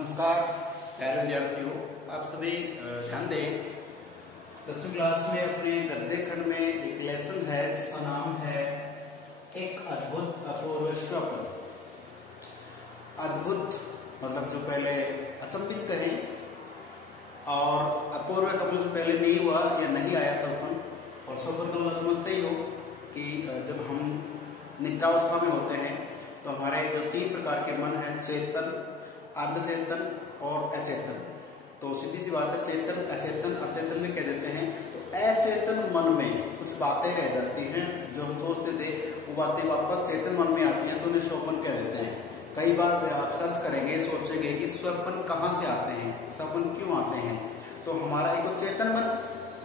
नमस्कार प्यारे विद्यार्थियों, आप सभी ध्यान दें। 10वीं क्लास में अपने गद्य खंड में एक लेसन है जिसका नाम है एक अद्भुत अपूर्व स्वप्न। अद्भुत मतलब जो पहले अचंभित कहें, और अपूर्व का मतलब जो पहले नहीं हुआ या नहीं आया सपन। और सपन का मतलब समझते ही हो कि जब हम निद्रावस्था में होते हैं तो हमारे जो 3 प्रकार के मन है, चेतन, अर्धचेतन और अचेतन। तो सीधी सी बात है, चेतन, अचेतन, अचेतन में कह देते हैं। तो अचेतन मन में कुछ बातें रह जाती हैं जो हम सोचते थे, वो बातें वापस चेतन मन में आती हैं तो उन्हें स्वप्न कह देते हैं। कई बार आप सर्च करेंगे, सोचेंगे कि स्वप्न कहाँ से आते हैं, स्वप्न क्यों आते हैं। तो हमारा एक चेतन मन,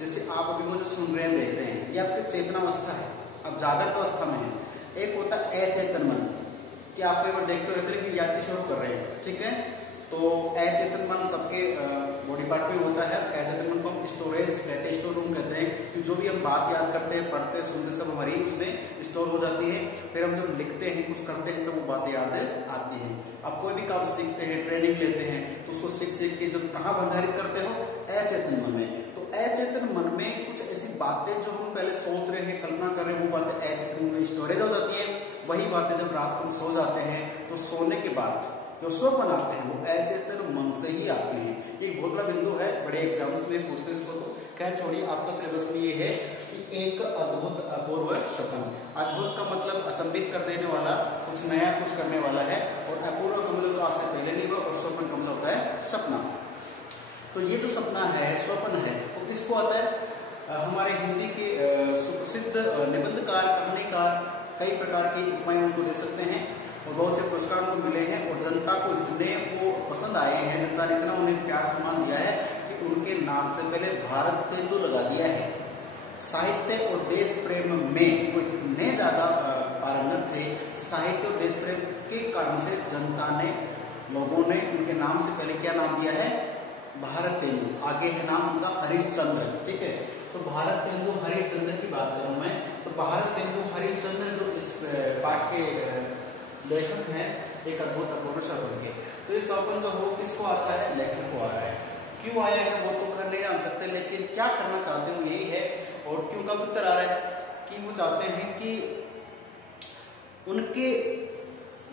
जैसे आप अभी मुझे सुन रहे हैं, देख रहे हैं, ये आपकी चेतनावस्था है, अब जागृत अवस्था में है। एक होता है अचेतन मन कि आप एक बार देखते रहते हैं कि याद की शुरू कर रहे हैं, ठीक है। तो अचेतन मन सबके बॉडी पार्ट में होता है। अचेतन मन को हम स्टोरेज कहते हैं, स्टोर रूम कहते हैं, कि जो भी हम बात याद करते हैं, पढ़ते हैं, सुनते, सब हमारी इसमें स्टोर हो जाती है। फिर हम जब लिखते हैं, कुछ करते हैं तो वो बातें याद आती हैं। आप कोई भी काम सीखते हैं, ट्रेनिंग लेते हैं, तो उसको सीख के जब कहाँ भंडारित करते हो, अचेतन मन में। तो अचेतन मन में कुछ ऐसी बातें जो हम पहले सोच रहे हैं, कल्पना कर रहे हैं, वो बातें अचेतन मन में स्टोरेज हो जाती है। वही बातें जब रात को हम सो जाते हैं तो सोने के बाद जो स्वप्न आते हैं वो अचेतन मन से ही आते हैं। एक बहुत बड़ा बिंदु है, बड़े एग्जाम्स में पूछते हैं इसको। तो खैर छोड़िए, आपका सिलेबस में ये है कि एक अद्भुत अपूर्व स्वप्न। अद्भुत का मतलब अचंभित कर देने वाला, कुछ नया कुछ करने वाला है। और अपूर्व का मतलब जो आज से पहले नहीं हुआ, और स्वप्न का मतलब होता है सपना। तो ये जो सपना है, स्वप्न है, वो किसको आता है? हमारे हिंदी के सुप्रसिद्ध निबंधकार, कहानीकार कई प्रकार की उपमाएं उनको दे सकते हैं और बहुत से पुरस्कार उनको मिले हैं। और जनता को इतने वो पसंद आए हैं, जनता ने इतना उन्हें प्यार सम्मान दिया है कि उनके नाम से पहले भारत तेंदु लगा दिया है। साहित्य और देश प्रेम में वो इतने ज्यादा पारंगत थे, साहित्य और देश प्रेम के कारण से जनता ने, लोगों ने उनके नाम से पहले क्या नाम दिया है? भारत तेंदु। आगे है नाम उनका हरिश्चंद्र, ठीक है। तो भारत तेंदु हरिश्चंद्र की बात करूं मैं, तो भारत तेंदु हरिश्चंद्र जो इस पाठ के लेखक हैं, एक अद्भुत अपूर्व स्वप्न के। तो ये स्वप्न जो हो किसको आता है? लेखक को आ रहा है। क्यों आया है वो तो कर नहीं जान सकते, लेकिन क्या करना चाहते हो यही है। और क्यों का उत्तर आ रहा है कि वो चाहते हैं कि उनके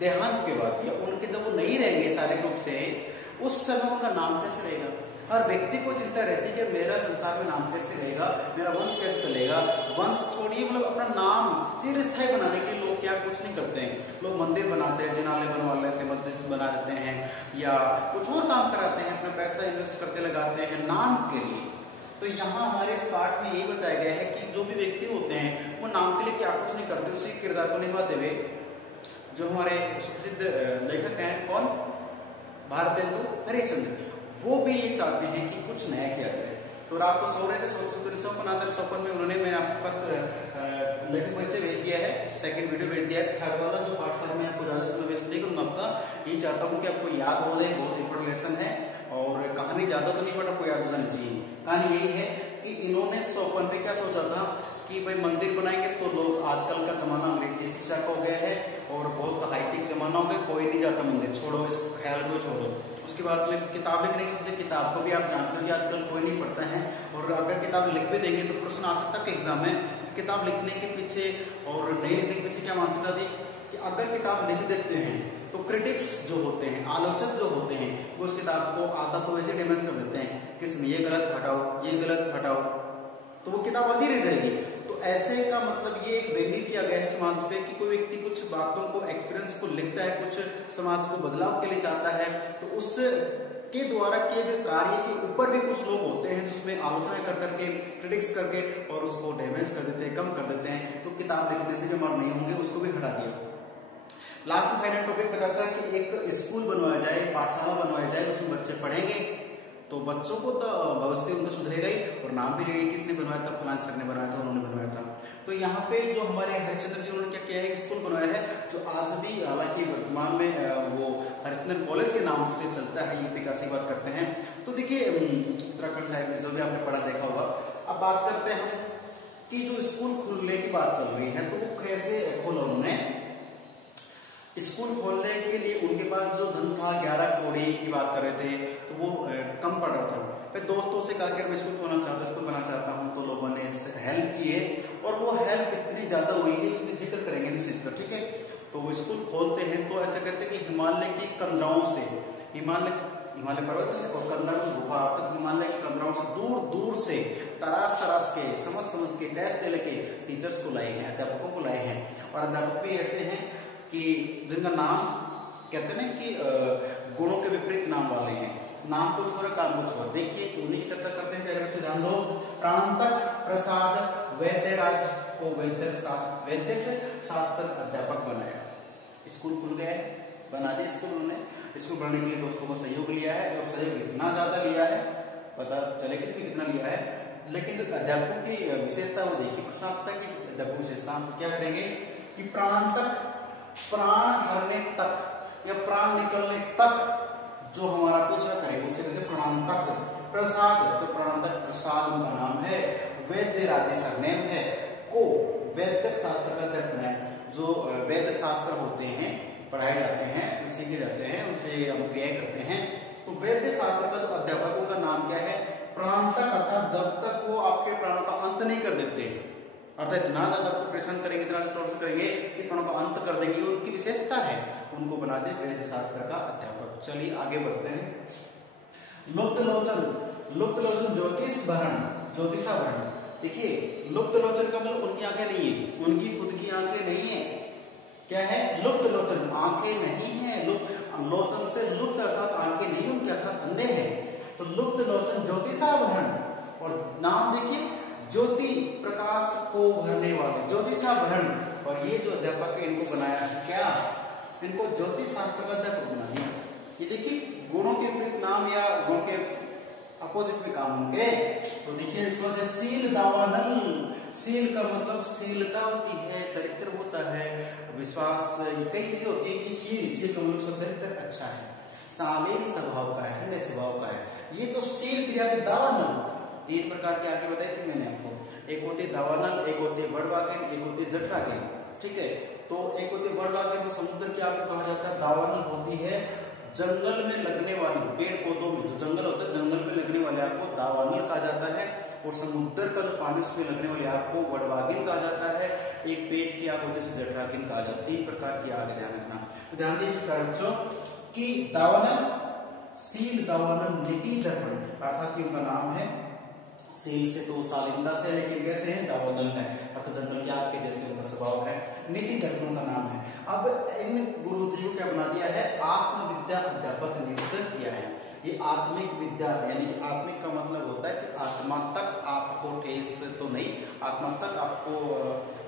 देहांत के बाद या उनके जब वो नहीं रहेंगे शारीरिक रूप से, उस समय उनका नाम कैसे रहेगा। हर व्यक्ति को चिंता रहती है कि मेरा संसार में नाम कैसे रहेगा, मेरा वंश कैसे चलेगा। वंश छोड़िए, मतलब अपना नाम चिरस्थायी बनाने के लिए लोग क्या कुछ नहीं करते हैं। लोग मंदिर बनाते हैं, जिनालय बनवा लेते हैं, मस्जिद बना देते हैं, या कुछ और काम कराते हैं, अपना पैसा इन्वेस्ट करके लगाते हैं नाम के लिए। तो यहाँ हमारे इस पाठ में यही बताया गया है कि जो भी व्यक्ति होते हैं वो नाम के लिए क्या कुछ नहीं करते, उसी किरदार को निभाते हुए जो हमारे प्रसिद्ध लेखक हैं, कौन? भारत तेंदु हरिश्चंद्र, वो भी ये चाहते हैं कि कुछ नया किया जाए। तो रात को सो रहे थे, स्वप्न आता है। स्वप्न में उन्होंने, मैंने आपको लेखक परिचय भेज दिया है, सेकंड वीडियो भेज दिया है। थर्ड वाला जो पार्ट सर मैं आपको ज्यादा समय वेस्ट नहीं करूंगा आपका, ये चाहता हूँ कि आपको याद हो जाए, बहुत इंपॉर्टेंट लेसन है। और कहानी ज्यादा तो नहीं, बट आपको याद होना चाहिए। कहानी यही है कि इन्होंने स्वप्न में क्या सोचा था कि भाई मंदिर बनाएंगे तो लोग, आजकल का जमाना अंग्रेजी शिक्षा का हो गया है और बहुत हाईटेक जमाना हो गया, कोई नहीं जाता मंदिर, छोड़ो इस ख्याल को छोड़ो। उसके बाद में किताबें नहीं समझे, किताब को भी आप जानते हो कि आजकल कोई नहीं पढ़ता है। और अगर किताब लिख भी देंगे तो प्रश्न आ सकता है एग्जाम में, किताब लिखने के पीछे और नहीं लिखने के पीछे क्या मानसिकता थी कि अगर किताब लिख देते हैं तो क्रिटिक्स जो होते हैं, आलोचक जो होते हैं, वो उस किताब को आधा तो वैसे डैमेज कर देते हैं कि इसमें ये गलत हटाओ, ये गलत हटाओ, तो वो किताब आधी रह जाएगी। तो ऐसे का मतलब ये एक व्यंग्य किया गया है समाज पे कि कोई व्यक्ति कुछ बातों को, एक्सपीरियंस को लिखता है, कुछ समाज को बदलाव के लिए चाहता है, तो उस के द्वारा किए गए कार्य के ऊपर भी कुछ लोग होते हैं जिसमें आलोचना कर करके, क्रिटिक्स करके और उसको डैमेज कर देते हैं, कम कर देते हैं। तो किताब लिखने से भी अमर नहीं होंगे, उसको भी हटा दिया। लास्ट में फाइनल टॉपिक बताता है कि एक स्कूल बनवाया जाए, पाठशाला बनवाया जाए, उसमें बच्चे पढ़ेंगे तो बच्चों को तो भविष्य उनका सुधरेगा ही, और नाम भी लेंगे किसने बनवाया था, फलान सर ने बनवाया था, उन्होंने बनवाया था। तो यहाँ पे जो हमारे हरिश्चंद्र जी, उन्होंने क्या किया है, स्कूल बनवाया है जो आज भी, हालांकि वर्तमान में वो हरिश्चंद्र कॉलेज के नाम से चलता है, यूपी का से बात करते हैं। तो देखिए उत्तराखंड साइड में जो भी आपने पढ़ा देखा होगा। अब बात करते हैं कि जो स्कूल खुलने की बात चल रही है, तो वो कैसे खोला उन्होंने। स्कूल खोलने के लिए उनके पास पास जो धन था 11 कौड़ी की बात कर रहे थे, तो वो कम पड़ रहा था। फिर दोस्तों से कहा कि मैं स्कूल बनाना चाहता हूँ, तो लोगों ने हेल्प की है और वो हेल्प इतनी ज्यादा हुई है, इसमें जिक्र करेंगे इस चीज का, ठीक है। तो वो स्कूल खोलते हैं तो ऐसा कहते हैं कि हिमालय की कंदराओं से, हिमालय पर्वत है और कंदरा में गुफा, अर्थात हिमालय की कंदराओं से दूर दूर से तराश के समझ के टेस्ट ले लेके टीचर्स को लाए हैं, अध्यापकों को लाए हैं। और अध्यापक भी ऐसे हैं कि जिनका नाम कहते हैं कि गुणों के विपरीत नाम वाले हैं, नाम कुछ और काम कुछ और। देखिए तो उन्हीं की चर्चा करते हैं। पहले बच्चे ध्यान दो, प्राणंतक प्रसाद वैद्यराज को वैद्यक शास्त्र अध्यापक बनाया। स्कूल खुल गया है, बना दिया स्कूल उन्होंने। स्कूल बनने के लिए दोस्तों को सहयोग लिया है और सहयोग इतना ज्यादा लिया है, पता चले कि इसमें कितना लिया है। लेकिन जो अध्यापकों की विशेषता वो देखिए, प्रश्न आ सकता है कि अध्यापकों की विशेषता हम क्या करेंगे कि प्राणांतक, प्राण हरने तक या प्राण निकलने तक जो हमारा पीछा करेगा उसे कहते हैं प्राणांतक। प्रसाद, तो प्राणांतक प्रसाद उनका नाम है, वैद्य राज्य सरनेम है, को वैद्यक शास्त्र का अध्ययन बनाया। जो वैद्य शास्त्र होते हैं, पढ़ाए जाते हैं, सीखे जाते हैं, उनसे हम क्रिया करते हैं। तो वैद्य शास्त्र का जो अध्यापकों का नाम क्या है, प्राणांतक, अर्थात जब तक वो आपके प्राणों का अंत नहीं कर देते, अर्थात इतना ज्यादा आपको परेशान करेंगे, इतना टॉर्चर करेंगे कि प्राणों का अंत कर देंगे, उनकी विशेषता है, उनको बना दे वैद्य शास्त्र का अध्यापक। चलिए आगे बढ़ते हैं। लुप्त लोचन ज्योतिषाभरण। देखिए लुप्त लोचन का मतलब उनकी आंखें नहीं है, उनकी खुद की आंखें नहीं है। क्या है? लुप्त लोचन, आंखें नहीं है। लोचन से लुप्त अर्थात आंखें नहीं, उनके अर्थात अंधे हैं। तो लुप्त लोचन ज्योतिषाभरण, और नाम देखिए ज्योति प्रकाश को भरने वाले, ज्योतिषाभरण। और ये जो अध्यापक है इनको बनाया क्या, इनको ज्योतिष शास्त्र का अध्यापक बना दिया। ये देखिए गुणों के विपरीत नाम या गुण के अपोजिट में काम होंगे। तो देखिए इसमें शील दावानल, शील का मतलब शीलता होती है, चरित्र होता है, विश्वास, कई चीजें होती है कि शील का मतलब चरित्र अच्छा है, शालीन स्वभाव का है, ठंडे स्वभाव का है। ये तो शील क्रिया के दावानल 3 प्रकार के आगे बताए थे मैंने आपको। एक होती है दावानल, एक होती है बड़वागेन, एक होती है जठरागेन, ठीक है। तो एक होती है बड़वागेन, तो समुद्र की आग कहा जाता है। दावानल होती है जंगल में लगने वाली, पेड़ पौधों में जो जंगल होता है, जंगल में लगने वाले आग को दावानल कहा जाता है। और समुद्र का जो पानी उसमें लगने वाली आग को बड़वागिन कहा जाता है। एक पेट की आग होती है जठरागिन कहा जाता है। 3 प्रकार की आग, ध्यान रखना। तो ध्यान दीजिए बच्चों कि दावानल, शील दावानल नीति दर्पण, अर्थात कि उनका नाम है शील से तो शालीनता से, लेकिन कैसे है, दावानल है, अर्थात जंगल की आग के जैसे उनका स्वभाव है। नीति दर्पण का नाम है। अब इन गुरुजी को क्या बना दिया है, आत्मविद्या अध्यापक नियुक्त किया है। ये आत्मिक विद्या, यानी आत्मिक का मतलब होता है कि आत्मा तक आपको ठेस तो नहीं, आत्मा तक आपको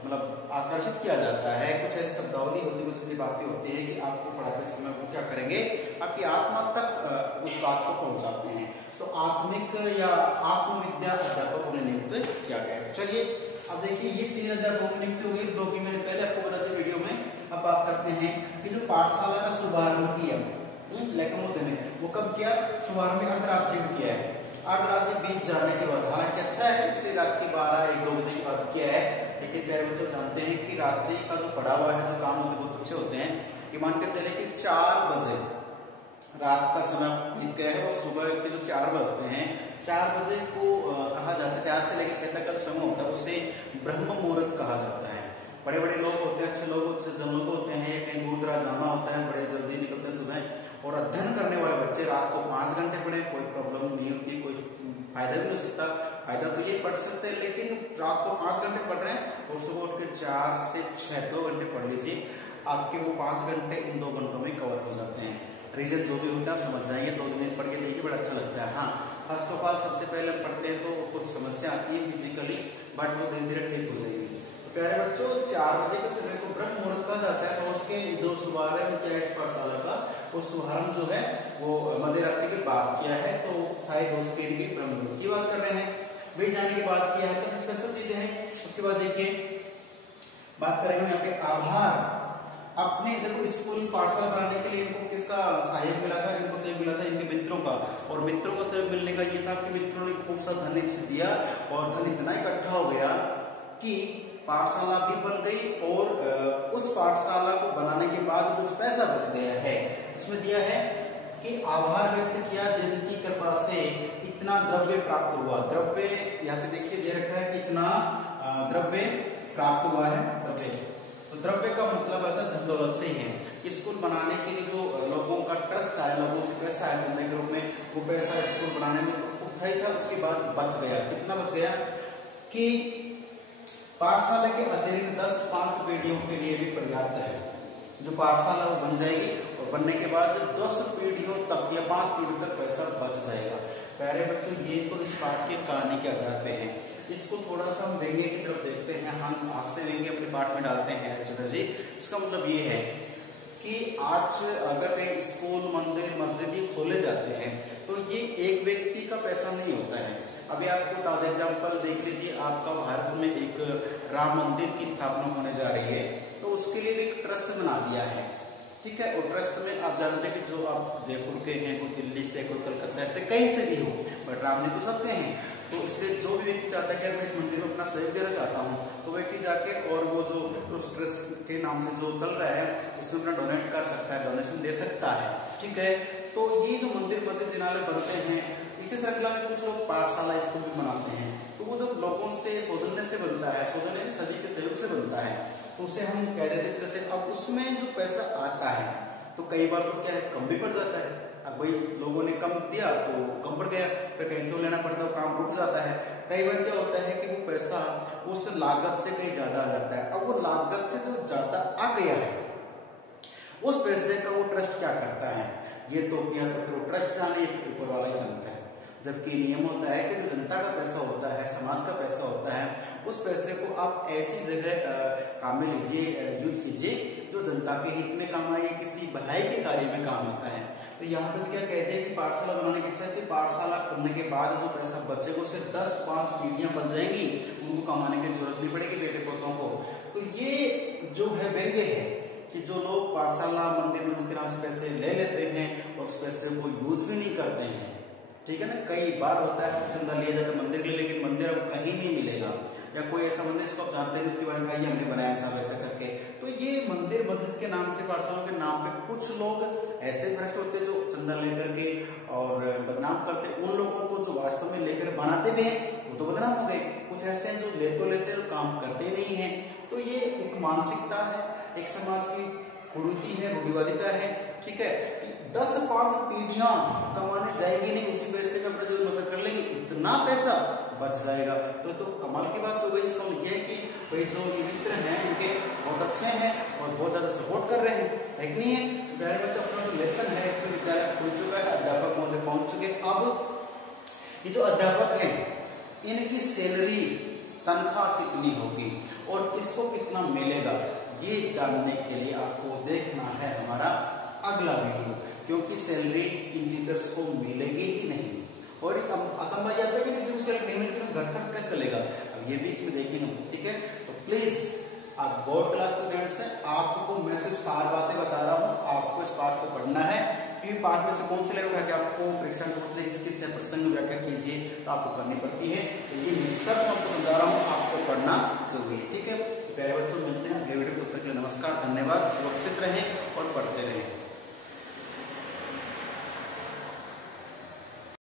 मतलब आकर्षित किया जाता है। कुछ ऐसी शब्दावली होती है, कुछ ऐसी बातें होती है कि आपको पढ़ाते समय वो क्या करेंगे, आपकी आत्मा तक उस बात को पहुंचाते हैं। तो आत्मिक या आत्मविद्या अध्यापक उन्हें नियुक्त किया गया। चलिए अब देखिए ये 3 अध्यापकों की नियुक्ति हो गई, 2 की मैंने पहले आपको बताते वीडियो में। अब बात करते हैं कि जो पाठशाला का शुभारंभ किया लेखमोदय ने, वो कब किया, शुभारंभ अर्धरात्रि को किया है। अर्धरात्रि बीत जाने के बाद, हालांकि अच्छा है इसलिए रात के 12-1-2 बजे के बाद किया है, लेकिन प्यारे बच्चों जानते हैं कि रात्रि का जो पड़ा हुआ है, जो काम होते बहुत अच्छे होते हैं। कि मान के चले कि 4 बजे रात का समय बीत गया है और सुबह के जो 4 बजते हैं, 4 बजे को कहा जाता है, 4 से लेकर 6 तक का समय होता है उसे ब्रह्म मुहूर्त कहा जाता है। बड़े बड़े लोग होते हैं, अच्छे लोग होते हैं, जन लोग होते हैं, कहीं दूर दराज जाना होता है, बड़े जल्दी निकलते सुबह। और अध्ययन करने वाले बच्चे रात को 5 घंटे पढ़े, कोई प्रॉब्लम नहीं होती, कोई फायदा भी नहीं हो सकता। फायदा तो ये पढ़ सकते हैं, लेकिन रात को 5 घंटे पढ़ रहे हैं और सुबह उठ के 4 से 6 2 घंटे पढ़ लीजिए, आपके वो 5 घंटे इन 2 घंटों में कवर हो जाते हैं। रीजन जो भी होता है आप समझ जाएंगे, 2 दिन पढ़ के देखिए, बड़ा अच्छा लगता है। हाँ, फर्स्ट ऑफ ऑल सबसे पहले पढ़ते हैं तो कुछ समस्या आती है फिजिकली, बट वो धीरे धीरे ठीक हो जाएगी। तो प्यारे बच्चों 4 बजे के समय को ब्रह्म मुहूर्त कहा जाता है। तो उसके जो शुभारंभ किया है इस पाठशाला का, वो शुभारंभ जो है वो मध्य रात्रि के बाद किया है, तो शायद उसके लिए ब्रह्म मुहूर्त की बात कर रहे हैं। वे जाने के बाद किया है, तो स्पेशल चीजें हैं। उसके बाद देखिए बात करेंगे यहाँ पे आभार। अपने देखो स्कूल पाठशाला बनाने के लिए इनको किसका सहयोग मिला था, इनको सहयोग मिला था इनके मित्रों का। और मित्रों का सहयोग मिलने का ये था कि मित्रों ने खूब सा धन दिया और धन इतना इकट्ठा हो गया कि पाठशाला भी बन गई और उस पाठशाला को बनाने के बाद कुछ पैसा बच गया है। इसमें दिया है कि आभार व्यक्त किया जिनकी कृपा से इतना द्रव्य प्राप्त हुआ। द्रव्य यहाँ पे देखिए दे रखा है कि इतना द्रव्य प्राप्त हुआ है। द्रव्य, तो द्रव्य का मतलब आता है धन दौलत से ही है। स्कूल बनाने के लिए जो लोगों का ट्रस्ट आया, लोगों से पैसा आया चंदा के रूप में, वो पैसा स्कूल बनाने में तो खूब सही था। उसके बाद बच गया, कितना बच गया कि पाठशाला के अतिरिक्त 10-5 पीढ़ियों के लिए भी पर्याप्त है। जो पाठशाला वो बन जाएगी और बनने के बाद 10 पीढ़ियों तक या 5 पीढ़ियों तक पैसा बच जाएगा। प्यारे बच्चों, ये तो इस पाठ की कहानी के आधार पे है। इसको थोड़ा सा हम व्यंग्य की तरफ देखते हैं। हम हास्य व्यंग्य अपने पाठ में डालते हैं जी। इसका मतलब ये है कि आज अगर कहीं स्कूल, मंदिर, मस्जिद खोले जाते हैं तो ये एक व्यक्ति का पैसा नहीं होता है। अभी आपको ताजा एग्जाम्पल देख लीजिए, आपका भारत में एक राम मंदिर की स्थापना होने जा रही है, तो उसके लिए भी एक ट्रस्ट बना दिया है, ठीक है। और ट्रस्ट में आप जानते हैं कि जो आप जयपुर के हैं, कोई दिल्ली से, कोई कलकत्ता से, कहीं से भी हो, बट राम जी तो सबके हैं। तो इसलिए जो भी व्यक्ति चाहता है कि मैं इस मंदिर में अपना सहयोग देना चाहता हूँ, तो व्यक्ति जाके और वो जो उस ट्रस्ट के नाम से जो चल रहा है उसमें अपना डोनेट कर सकता है, डोनेशन दे सकता है, ठीक है। तो ये जो मंदिर, मस्जिद, जिनारे बनते हैं, इसी श्रृंखला में कुछ लोग पाठशाला स्कूल भी बनाते हैं। तो वो जब लोगों से सौजन्य से बनता है, सौजन्य में सभी के सहयोग से बनता है, तो उसे हम कह देते हैं इस तरह से। अब उसमें जो पैसा आता है तो कई बार तो क्या है, कम भी पड़ जाता है। अब भाई लोगों ने कम दिया तो कम पड़ गया, फिर कहीं से लेना पड़ता है, काम रुक जाता है। कई बार क्या होता है कि वो पैसा उस लागत से कहीं ज्यादा आ जाता है। अब वो लागत से जो ज्यादा आ गया है, उस पैसे का वो ट्रस्ट क्या करता है, ये तो या तो फिर वो ट्रस्ट जाने, फिर ऊपर वाला ही जानता है। जबकि नियम होता है कि जो जनता का पैसा होता है, समाज का पैसा होता है, उस पैसे को आप ऐसी जगह काम में लीजिए, यूज कीजिए जो जनता के हित में काम आए, किसी भलाई के कार्य में काम आता है। तो यहाँ पे क्या कहते हैं कि पाठशाला बनाने की इच्छा है, पाठशाला खोलने के बाद जो पैसा बचेगा उससे 10-5 पीढ़ियां बन जाएंगी, उनको कमाने की जरूरत नहीं पड़ेगी बेटे पोतों को। तो ये जो है व्यंग्य है कि जो लोग पाठशाला, मंदिर, मस्जिद के नाम से पैसे ले लेते हैं और उस पैसे को यूज भी नहीं करते हैं, ठीक है ना। कई बार होता है चंदा लिया जाता है मंदिर के लिए, लेकिन मंदिर अब कहीं नहीं मिलेगा, या कोई ऐसा मंदिर जिसको आप जानते हैं उसके बारे में हमने बनाया साहब ऐसा करके। तो ये मंदिर, मस्जिद के नाम से, पाठशाला के नाम पे कुछ लोग ऐसे भ्रष्ट होते हैं जो चंदा लेकर के और बदनाम करते हैं उन लोगों को जो वास्तव में लेकर बनाते भी हैं, वो तो बदनाम हो गए। कुछ ऐसे हैं जो ले तो लेते हैं, काम करते नहीं है। तो ये एक मानसिकता है, एक समाज की कुरीति है, रूढ़िवादिता है, ठीक है। 10-5 पीढ़ियां कमाने जाएंगी नहीं, उसी पैसे में अपना जीवन बसर कर लेंगे, इतना पैसा बच जाएगा। तो कमाल की बात तो वही, इसका मतलब यह है कि भाई जो मित्र हैं उनके बहुत अच्छे हैं और बहुत ज्यादा सपोर्ट कर रहे हैं, है कि नहीं है। प्यारे बच्चों, अपना जो लेसन है इसमें विद्यालय खुल चुका है, अध्यापक महोदय पहुंच चुके। अब ये जो अध्यापक है इनकी सैलरी, तनख्वाह कितनी होगी और किसको कितना मिलेगा, ये जानने के लिए आपको देखना है हमारा अगला वीडियो, क्योंकि सैलरी इन टीचर्स को मिलेगी ही नहीं। और अचंभा यह आता है कि किसी को सैलरी नहीं मिलती तो घर खर्च कैसे चलेगा, अब ये भी इसमें देखेंगे, ठीक है। तो प्लीज आप बोर्ड क्लास स्टूडेंट्स हैं, आपको मैं सिर्फ 4 बातें बता रहा हूँ, आपको इस पाठ को पढ़ना है। क्योंकि पाठ में से कौन से लेकर कि आपको परीक्षा में पूछ ले किस प्रसंग व्याख्या कीजिए तो आपको करनी पड़ती है। तो ये निष्कर्ष आपको समझा रहा हूँ, आपको पढ़ना जरूरी है, ठीक है। प्यारे बच्चों, मिलते हैं अगले वीडियो, तब तक के लिए नमस्कार, धन्यवाद, सुरक्षित रहें और पढ़ते रहें।